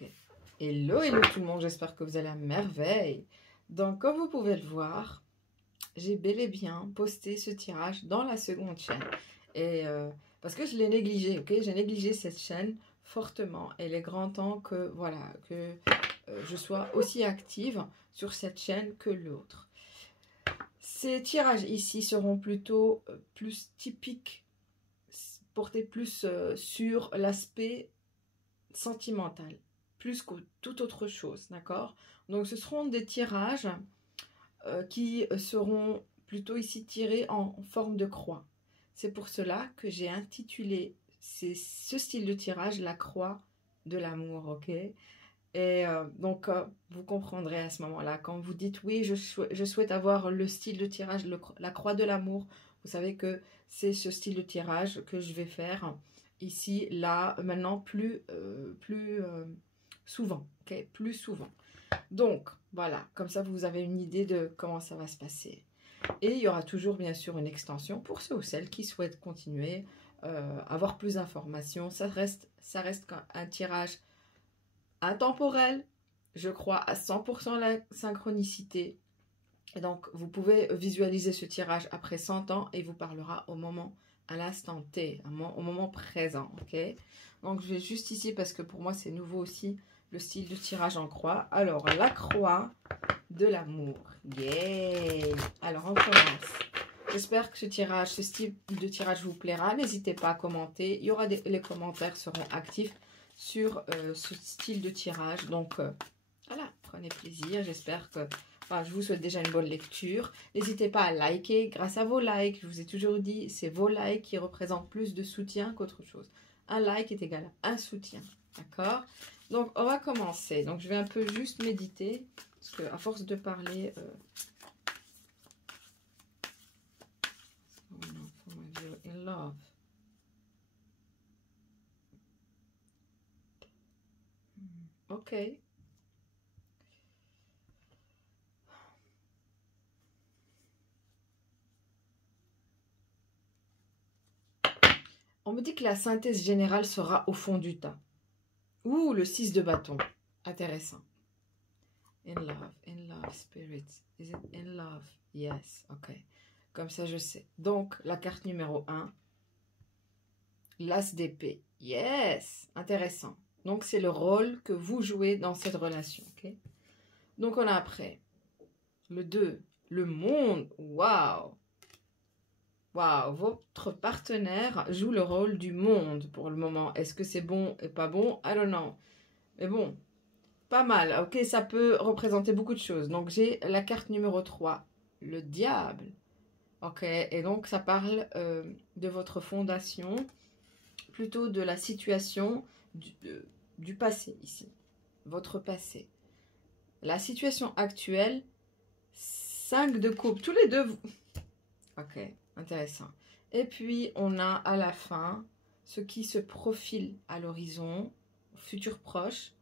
Ok. Hello, hello tout le monde, j'espère que vous allez à merveille. Donc, comme vous pouvez le voir, j'ai bel et bien posté ce tirage dans la seconde chaîne. Et parce que je l'ai négligé, ok? J'ai négligé cette chaîne fortement. Et il est grand temps que, voilà, que je sois aussi active sur cette chaîne que l'autre. Ces tirages ici seront plutôt plus typiques, portés plus sur l'aspect sentimental, plus que toute autre chose, d'accord? Donc ce seront des tirages qui seront plutôt ici tirés en forme de croix. C'est pour cela que j'ai intitulé ce style de tirage la croix de l'amour, ok? Et donc, vous comprendrez à ce moment-là, quand vous dites oui, je souhaite avoir le style de tirage, la croix de l'amour, vous savez que c'est ce style de tirage que je vais faire ici, là, maintenant, plus souvent, ok? Plus souvent. Donc, voilà, comme ça, vous avez une idée de comment ça va se passer. Et il y aura toujours, bien sûr, une extension pour ceux ou celles qui souhaitent continuer, avoir plus d'informations. Ça reste un tirage intemporel, je crois à 100% la synchronicité. Et donc, vous pouvez visualiser ce tirage après 100 ans et il vous parlera au moment, à l'instant T, au moment présent, ok? Donc, je vais juste ici parce que pour moi, c'est nouveau aussi, le style de tirage en croix. Alors, la croix de l'amour. Yeah! Alors, on commence. J'espère que ce style de tirage vous plaira. N'hésitez pas à commenter. Il y aura les commentaires seront actifs sur ce style de tirage. Donc, voilà, prenez plaisir. J'espère que... Enfin, je vous souhaite déjà une bonne lecture. N'hésitez pas à liker. Grâce à vos likes, je vous ai toujours dit, c'est vos likes qui représentent plus de soutien qu'autre chose. Un like est égal à un soutien. D'accord? Donc, on va commencer. Donc, je vais un peu juste méditer. Parce qu'à force de parler... in love. Ok. On me dit que la synthèse générale sera au fond du tas. Ouh, le 6 de bâton. Intéressant. In love, spirit. Is it in love? Yes, ok. Comme ça, je sais. Donc, la carte numéro 1. L'as d'épée. Yes, intéressant. Donc, c'est le rôle que vous jouez dans cette relation, ok? Donc, on a après le 2. Le monde. Waouh! Waouh, votre partenaire joue le rôle du monde pour le moment. Est-ce que c'est bon et pas bon? I don't know. Mais bon, pas mal. Ok, ça peut représenter beaucoup de choses. Donc, j'ai la carte numéro 3, le diable. Ok, et donc ça parle de votre fondation, plutôt de la situation du passé ici. Votre passé. La situation actuelle, 5 de coupe. Tous les deux... Ok, intéressant. Et puis, on a à la fin ce qui se profile à l'horizon, futur proche,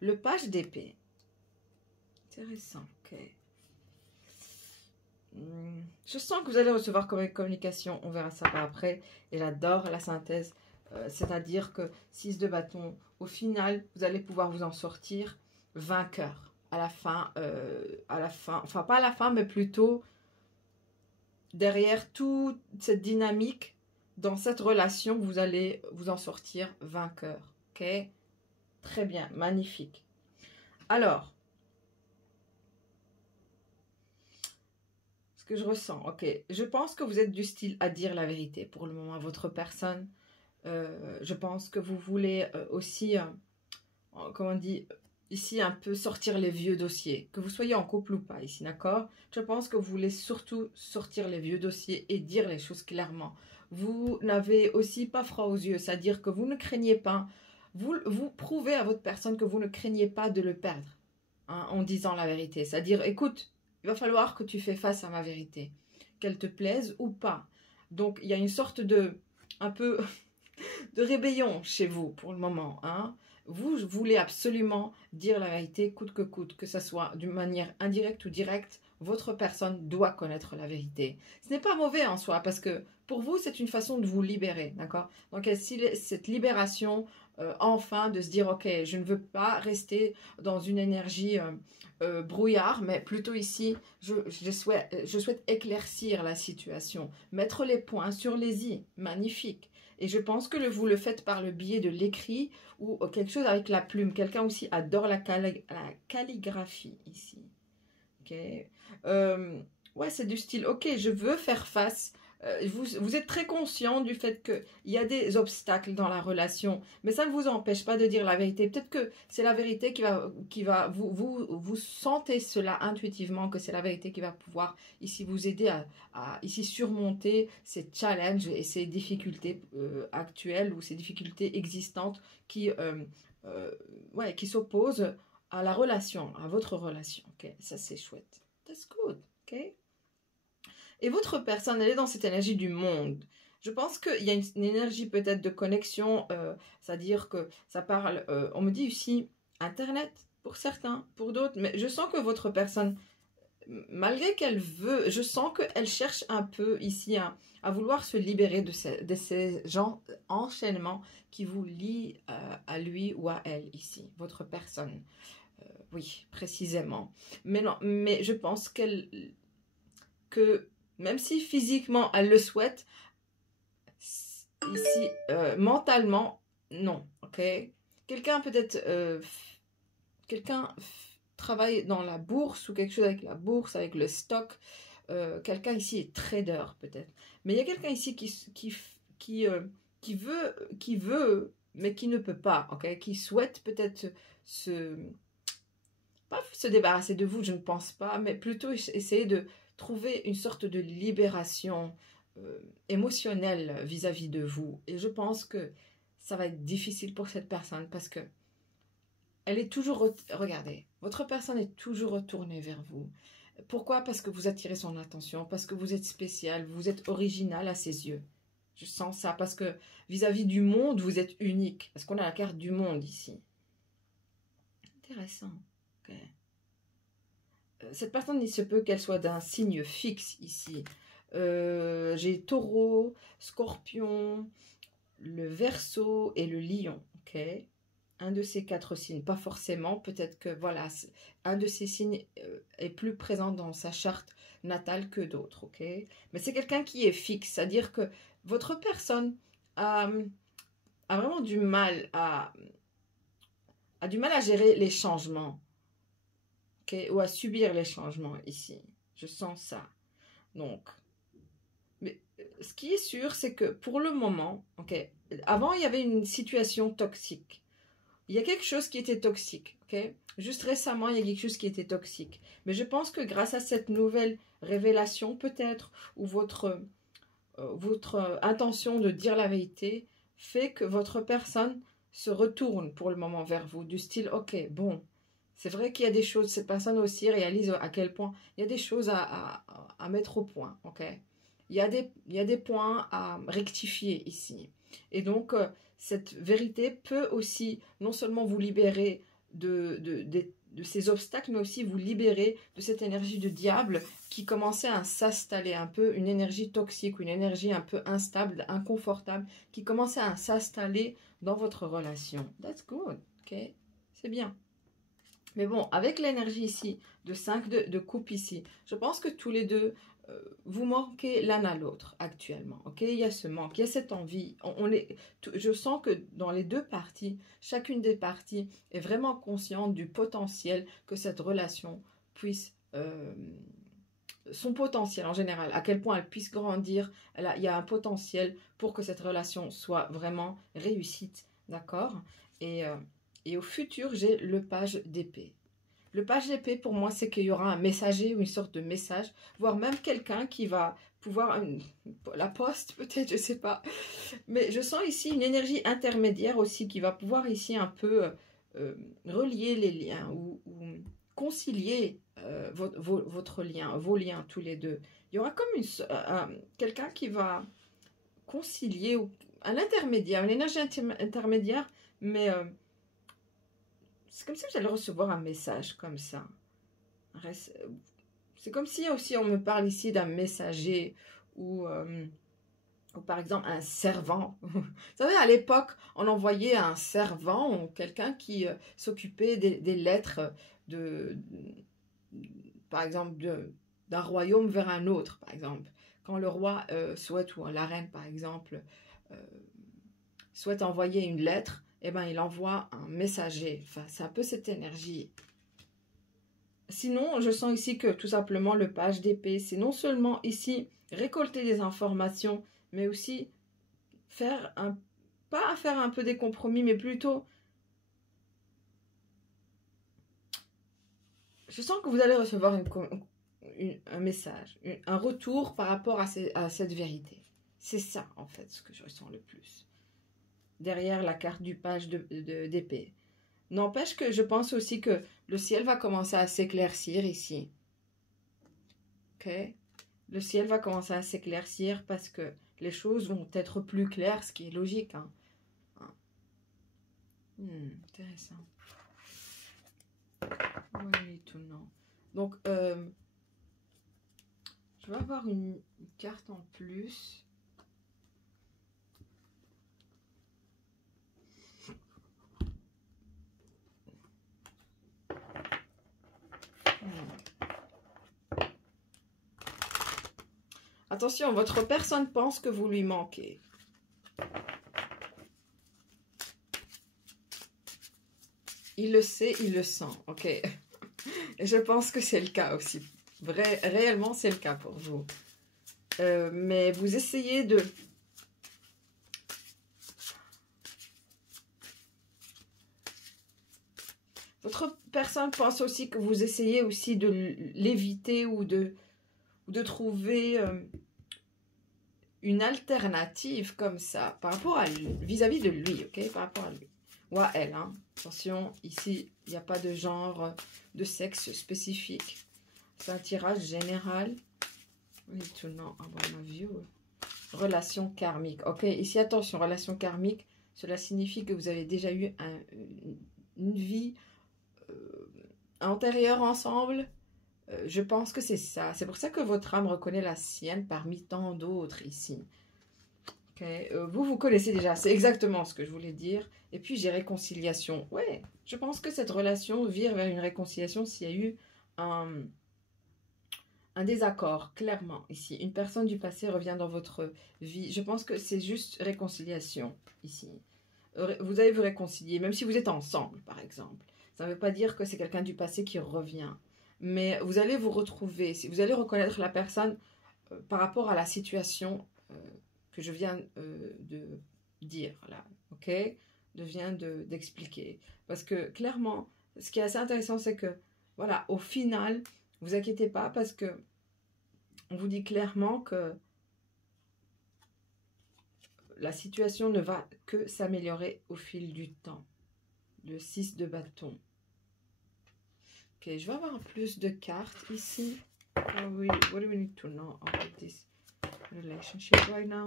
le page d'épée. Intéressant, ok. Je sens que vous allez recevoir comme une communication, on verra ça par après. Et j'adore la synthèse, c'est-à-dire que 6 de bâton, au final, vous allez pouvoir vous en sortir vainqueur. À la fin, enfin pas à la fin, mais plutôt... derrière toute cette dynamique, dans cette relation, vous allez vous en sortir vainqueur. Ok? Très bien, magnifique. Alors, ce que je ressens, ok. Je pense que vous êtes du style à dire la vérité pour le moment. Votre personne, je pense que vous voulez aussi, comment on dit, ici un peu sortir les vieux dossiers. Que vous soyez en couple ou pas ici, d'accord? Je pense que vous voulez surtout sortir les vieux dossiers et dire les choses clairement. Vous n'avez aussi pas froid aux yeux, c'est-à-dire que vous ne craignez pas, vous prouvez à votre personne que vous ne craignez pas de le perdre, hein, en disant la vérité. C'est-à-dire, écoute, il va falloir que tu fais face à ma vérité, qu'elle te plaise ou pas. Donc, il y a une sorte de, un peu, de rébellion chez vous pour le moment, hein. Vous voulez absolument dire la vérité coûte que ça soit d'une manière indirecte ou directe, votre personne doit connaître la vérité. Ce n'est pas mauvais en soi, parce que pour vous, c'est une façon de vous libérer, d'accord? Donc, cette libération enfin de se dire, ok, je ne veux pas rester dans une énergie brouillard, mais plutôt ici, je souhaite éclaircir la situation, mettre les points sur les i, magnifique. Et je pense que vous le faites par le biais de l'écrit ou quelque chose avec la plume. Quelqu'un aussi adore la calligraphie ici. Ok. Ouais, c'est du style, ok, je veux faire face. Vous êtes très conscient du fait qu'il y a des obstacles dans la relation, mais ça ne vous empêche pas de dire la vérité. Peut-être que c'est la vérité vous sentez cela intuitivement, que c'est la vérité qui va pouvoir ici vous aider à ici surmonter ces challenges et ces difficultés actuelles ou ces difficultés existantes ouais, qui s'opposent à la relation, à votre relation. Ok, ça c'est chouette. That's good. Ok. Et votre personne, elle est dans cette énergie du monde. Je pense qu'il y a une énergie peut-être de connexion, c'est-à-dire que ça parle, on me dit ici, Internet pour certains, pour d'autres, mais je sens que votre personne, malgré qu'elle veut, je sens qu'elle cherche un peu ici à vouloir se libérer de ces gens, enchaînements qui vous lient à lui ou à elle ici, votre personne. Oui, précisément. Mais non, mais je pense que même si physiquement elle le souhaite, ici, mentalement, non, ok? Quelqu'un peut-être, quelqu'un travaille dans la bourse ou quelque chose avec la bourse, avec le stock. Quelqu'un ici est trader peut-être. Mais il y a quelqu'un ici qui veut, mais qui ne peut pas, ok? Qui souhaite peut-être pas se débarrasser de vous, je ne pense pas, mais plutôt essayer de trouver une sorte de libération émotionnelle vis-à-vis de vous. Et je pense que ça va être difficile pour cette personne parce que elle est toujours, regardez, votre personne est toujours retournée vers vous. Pourquoi? Parce que vous attirez son attention, parce que vous êtes spécial, vous êtes original à ses yeux. Je sens ça, parce que vis-à-vis du monde, vous êtes unique. Parce qu'on a la carte du monde ici. Intéressant. Okay. Cette personne, il se peut qu'elle soit d'un signe fixe ici. J'ai Taureau, Scorpion, le Verseau et le Lion. Ok, un de ces 4 signes, pas forcément. Peut-être que voilà, un de ces signes est plus présent dans sa charte natale que d'autres. Ok, mais c'est quelqu'un qui est fixe, c'est-à-dire que votre personne a vraiment du mal à gérer les changements. Okay, ou à subir les changements ici. Je sens ça. Donc, mais ce qui est sûr, c'est que pour le moment, ok, avant il y avait une situation toxique. Il y a quelque chose qui était toxique, ok. Juste récemment, il y a quelque chose qui était toxique. Mais je pense que grâce à cette nouvelle révélation, peut-être, ou votre intention de dire la vérité, fait que votre personne se retourne pour le moment vers vous, du style, ok, bon. C'est vrai qu'il y a des choses, cette personne aussi réalise à quel point il y a des choses à mettre au point, ok? Il y a des points à rectifier ici. Et donc, cette vérité peut aussi non seulement vous libérer de ces obstacles, mais aussi vous libérer de cette énergie de diable qui commençait à s'installer un peu, une énergie toxique, une énergie un peu instable, inconfortable, qui commençait à s'installer dans votre relation. That's good, ok? C'est bien. Mais bon, avec l'énergie ici, de 5 de coupe ici, je pense que tous les deux, vous manquez l'un à l'autre actuellement. Ok, il y a ce manque, il y a cette envie. Je sens que dans les deux parties, chacune des parties est vraiment consciente du potentiel que cette relation puisse... son potentiel en général, à quel point elle puisse grandir. Il y a un potentiel pour que cette relation soit vraiment réussite. D'accord? Et au futur, j'ai le page d'épée. Le page d'épée, pour moi, c'est qu'il y aura un messager ou une sorte de message, voire même quelqu'un qui va pouvoir... la poste, peut-être, je sais pas. Mais je sens ici une énergie intermédiaire aussi qui va pouvoir ici un peu relier les liens ou concilier votre lien, vos liens tous les deux. Il y aura comme quelqu'un qui va concilier, un intermédiaire, une énergie intermédiaire, mais... c'est comme si vous allez recevoir un message comme ça. C'est comme si aussi on me parle ici d'un messager ou ou par exemple un servant. Vous savez, à l'époque, on envoyait un servant ou quelqu'un qui s'occupait des lettres par exemple, d'un royaume vers un autre, par exemple. Quand le roi souhaite, ou la reine, par exemple, souhaite envoyer une lettre, eh ben, il envoie un messager. Enfin, c'est un peu cette énergie. Sinon, je sens ici que tout simplement le page d'épée, c'est non seulement ici récolter des informations, mais aussi pas faire un peu des compromis, mais plutôt, je sens que vous allez recevoir un message, un retour par rapport à cette vérité. C'est ça, en fait, ce que je ressens le plus. Derrière la carte du page d'épée. N'empêche que je pense aussi que le ciel va commencer à s'éclaircir ici. Ok? Le ciel va commencer à s'éclaircir parce que les choses vont être plus claires, ce qui est logique. Hein. Intéressant. Oui, tout non. Donc, je vais avoir une carte en plus. Attention, votre personne pense que vous lui manquez. Il le sait, il le sent, ok. Et je pense que c'est le cas aussi. Réellement, c'est le cas pour vous. Mais vous essayez de... Votre personne pense aussi que vous essayez aussi de l'éviter ou de trouver une alternative comme ça par rapport à lui, vis-à-vis de lui, ok, par rapport à lui ou à elle. Hein. Attention, ici, il n'y a pas de genre, de sexe spécifique. C'est un tirage général. Oui, tout non, relation karmique. Ok, ici, attention, relation karmique, cela signifie que vous avez déjà eu une vie antérieure ensemble. Je pense que c'est ça. C'est pour ça que votre âme reconnaît la sienne parmi tant d'autres ici. Okay. Vous connaissez déjà. C'est exactement ce que je voulais dire. Et puis, j'ai réconciliation. Ouais, je pense que cette relation vire vers une réconciliation s'il y a eu un désaccord, clairement, ici. Une personne du passé revient dans votre vie. Je pense que c'est juste réconciliation, ici. Vous allez vous réconcilier, même si vous êtes ensemble, par exemple. Ça ne veut pas dire que c'est quelqu'un du passé qui revient. Mais vous allez vous retrouver, vous allez reconnaître la personne par rapport à la situation que je viens de dire, là, ok? Je viens d'expliquer. Parce que, clairement, ce qui est assez intéressant, c'est que, voilà, au final, vous inquiétez pas, parce que on vous dit clairement que la situation ne va que s'améliorer au fil du temps. Le 6 de bâton. Ok, je vais avoir plus de cartes ici. What do we need to know about this relationship right now?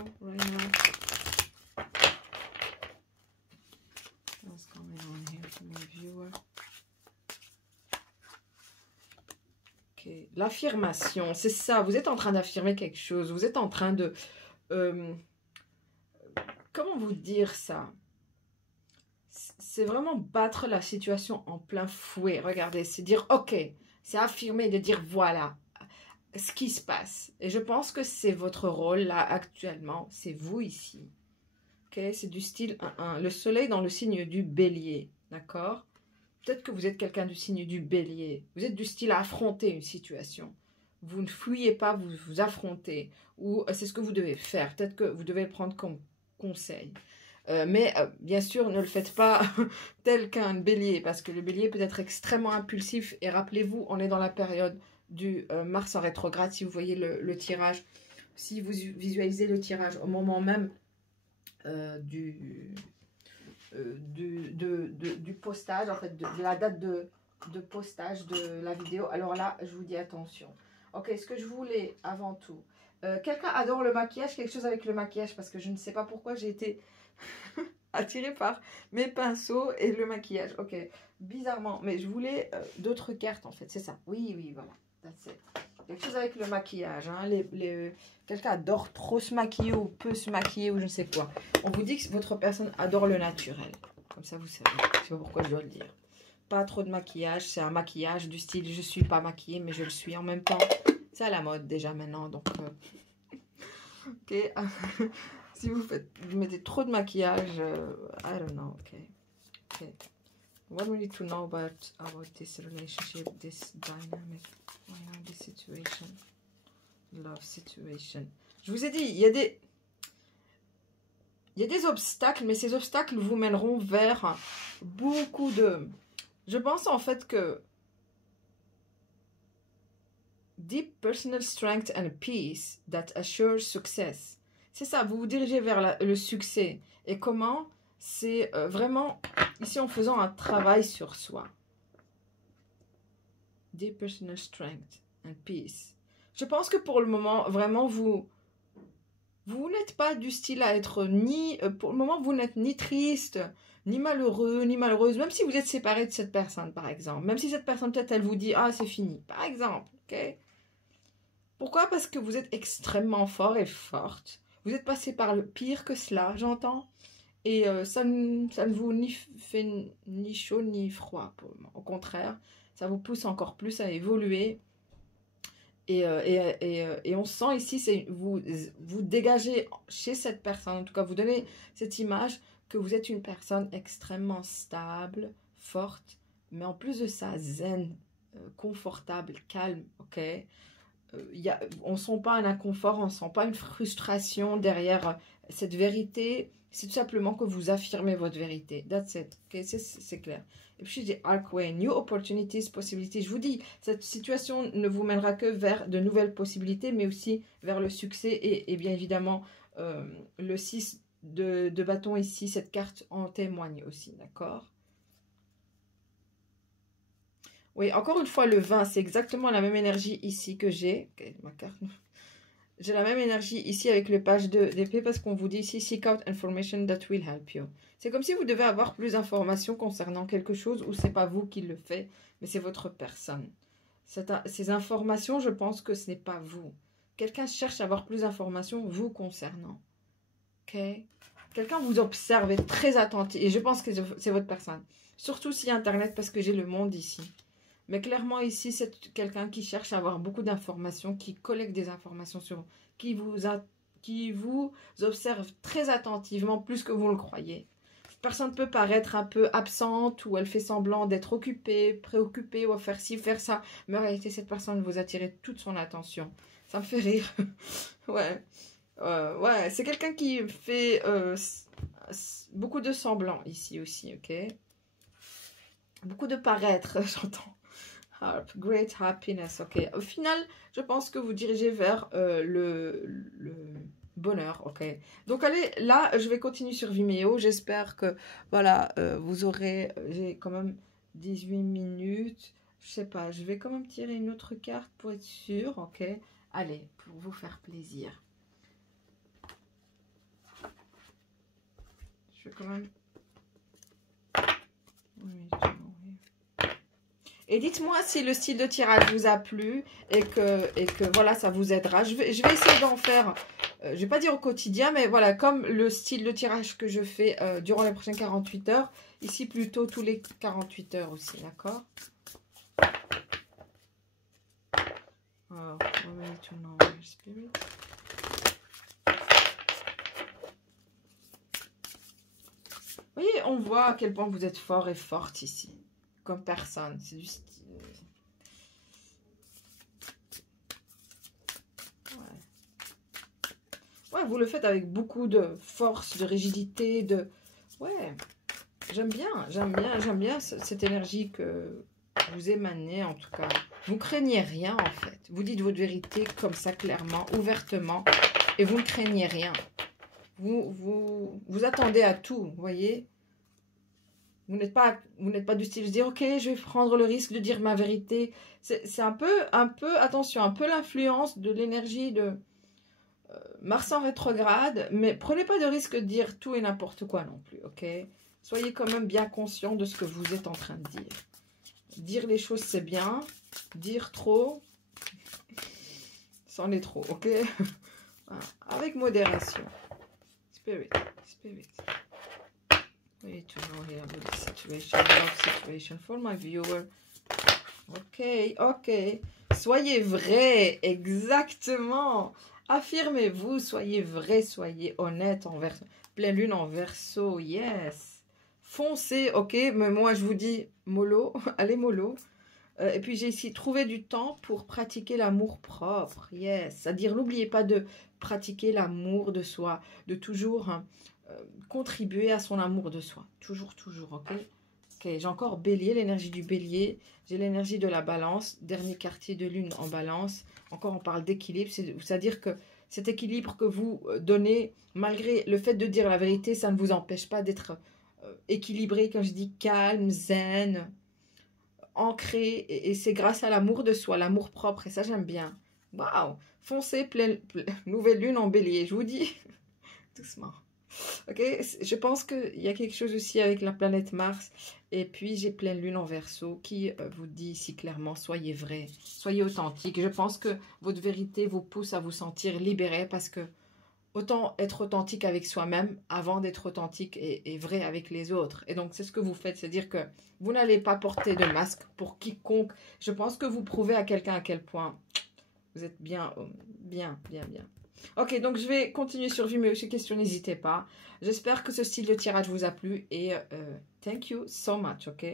What's going on here from the viewer? Ok, l'affirmation, c'est ça. Vous êtes en train d'affirmer quelque chose. Vous êtes en train de... comment vous dire ça? C'est vraiment battre la situation en plein fouet. Regardez, c'est dire ok, c'est affirmer, de dire voilà ce qui se passe. Et je pense que c'est votre rôle là actuellement, c'est vous ici. Ok, c'est du style le soleil dans le signe du bélier, d'accord? Peut-être que vous êtes quelqu'un du signe du bélier. Vous êtes du style à affronter une situation. Vous ne fuyez pas, vous vous affrontez. Ou c'est ce que vous devez faire. Peut-être que vous devez le prendre comme conseil. Mais bien sûr, ne le faites pas tel qu'un bélier, parce que le bélier peut être extrêmement impulsif. Et rappelez-vous, on est dans la période du Mars en rétrograde. Si vous voyez le tirage, si vous visualisez le tirage au moment même du postage, en fait, de la date de postage de la vidéo, alors là, je vous dis attention. Ok, ce que je voulais avant tout, quelqu'un adore le maquillage, quelque chose avec le maquillage, parce que je ne sais pas pourquoi j'ai été attirée par mes pinceaux et le maquillage. Ok, bizarrement, mais je voulais d'autres cartes en fait, c'est ça. Oui, voilà, that's it. Quelque chose avec le maquillage. Hein. Quelqu'un adore trop se maquiller ou peut se maquiller ou je ne sais quoi. On vous dit que votre personne adore le naturel. Comme ça, vous savez. Je ne sais pas pourquoi je dois le dire. Pas trop de maquillage. C'est un maquillage du style je ne suis pas maquillée, mais je le suis en même temps. C'est à la mode déjà maintenant. Donc, ok. Si vous mettez trop de maquillage, I don't know. Ok. What we need to know about this relationship, this dynamic, this situation, love situation. Je vous ai dit, il y a des obstacles, mais ces obstacles vous mèneront vers beaucoup de... Je pense en fait que deep personal strength and peace that assures success. C'est ça, vous vous dirigez vers le succès. Et comment? C'est vraiment, ici, en faisant un travail sur soi. Deep personal strength and peace. Je pense que pour le moment, vraiment, vous n'êtes pas du style à être pour le moment, vous n'êtes ni triste, ni malheureux, ni malheureuse. Même si vous êtes séparé de cette personne, par exemple. Même si cette personne, peut-être, elle vous dit, ah, c'est fini. Par exemple, ok? Pourquoi? Parce que vous êtes extrêmement fort et forte. Vous êtes passé par le pire que cela, j'entends. Et ça ne vous fait ni chaud ni froid. Au contraire, ça vous pousse encore plus à évoluer. Et on sent ici, vous dégagez chez cette personne, en tout cas vous donnez cette image que vous êtes une personne extrêmement stable, forte, mais en plus de ça, zen, confortable, calme, ok? On ne sent pas un inconfort, on ne sent pas une frustration derrière cette vérité. C'est tout simplement que vous affirmez votre vérité. That's it. Okay? C'est clair. Et puis, je dis Arcway, new opportunities, possibilities. Je vous dis, cette situation ne vous mènera que vers de nouvelles possibilités, mais aussi vers le succès. Et bien évidemment, le 6 de bâton ici, cette carte en témoigne aussi. D'accord? Oui, encore une fois, le 20, c'est exactement la même énergie ici que j'ai. Okay, ma carte. J'ai la même énergie ici avec le page d'épée parce qu'on vous dit ici « Seek out information that will help you ». C'est comme si vous devez avoir plus d'informations concernant quelque chose ou c'est pas vous qui le faites, mais c'est votre personne. Ces informations, je pense que ce n'est pas vous. Quelqu'un cherche à avoir plus d'informations vous concernant. Ok? Quelqu'un vous observe et est très attentif. Et je pense que c'est votre personne. Surtout si Internet parce que j'ai le monde ici. Mais clairement, ici, c'est quelqu'un qui cherche à avoir beaucoup d'informations, qui collecte des informations sur vous, qui vous observe très attentivement, plus que vous le croyez. Cette personne peut paraître un peu absente ou elle fait semblant d'être occupée, préoccupée ou à faire ci, faire ça. Mais en réalité, cette personne vous attire toute son attention. Ça me fait rire. Ouais. Ouais, c'est quelqu'un qui fait beaucoup de semblant ici aussi, ok? Beaucoup de paraître, j'entends. Great happiness, ok. Au final, je pense que vous dirigez vers le bonheur, ok. Donc allez, là, je vais continuer sur Vimeo. J'espère que, voilà, vous aurez, j'ai quand même 18 minutes. Je sais pas, je vais quand même tirer une autre carte pour être sûr, ok. Allez, pour vous faire plaisir. Je vais quand même... Et dites-moi si le style de tirage vous a plu et que voilà, ça vous aidera. Je vais essayer d'en faire, je vais pas dire au quotidien, mais voilà, comme le style de tirage que je fais durant les prochaines 48 heures. Ici, plutôt tous les 48 heures aussi, d'accord? Vous voyez, on voit à quel point vous êtes fort et forte ici. Comme personne, c'est du style. Ouais, vous le faites avec beaucoup de force, de rigidité, de... Ouais, j'aime bien cette énergie que vous émanez en tout cas. Vous ne craignez rien en fait. Vous dites votre vérité comme ça clairement, ouvertement, et vous ne craignez rien. Vous attendez à tout, vous voyez. Vous n'êtes pas du style de dire, ok, je vais prendre le risque de dire ma vérité. C'est un peu, attention, un peu l'influence de l'énergie de Mars en rétrograde, mais prenez pas de risque de dire tout et n'importe quoi non plus, ok? Soyez quand même bien conscient de ce que vous êtes en train de dire. Dire les choses, c'est bien. Dire trop, c'en est trop, ok? Voilà. Avec modération. Spirit, spirit. We to know here about the situation, love situation for my viewer. Ok, ok. Soyez vrai, exactement. Affirmez-vous, soyez vrai, soyez honnête envers pleine lune en Verseau, yes. Foncez, ok, mais moi je vous dis mollo, allez mollo. Et puis j'ai ici trouvé du temps pour pratiquer l'amour propre, yes. C'est-à-dire n'oubliez pas de pratiquer l'amour de soi, de toujours contribuer à son amour de soi. Toujours, toujours, ok. Ok, j'ai encore Bélier, l'énergie du Bélier. J'ai l'énergie de la Balance, dernier quartier de lune en Balance. Encore, on parle d'équilibre, c'est-à-dire que cet équilibre que vous donnez, malgré le fait de dire la vérité, ça ne vous empêche pas d'être équilibré, quand je dis calme, zen, ancré. Et c'est grâce à l'amour de soi, l'amour propre, et ça, j'aime bien. Waouh! Foncez, nouvelle lune en Bélier, je vous dis. Doucement. Ok, je pense qu'il y a quelque chose aussi avec la planète Mars. Et puis, j'ai pleine lune en Verseau qui vous dit ici clairement, soyez vrai, soyez authentique. Je pense que votre vérité vous pousse à vous sentir libéré parce que autant être authentique avec soi-même avant d'être authentique et vrai avec les autres. Et donc, c'est ce que vous faites, c'est-à-dire que vous n'allez pas porter de masque pour quiconque. Je pense que vous prouvez à quelqu'un à quel point vous êtes bien, bien. Ok, donc je vais continuer sur Vimeo. Ces questions, n'hésitez pas. J'espère que ce style de tirage vous a plu et thank you so much, ok?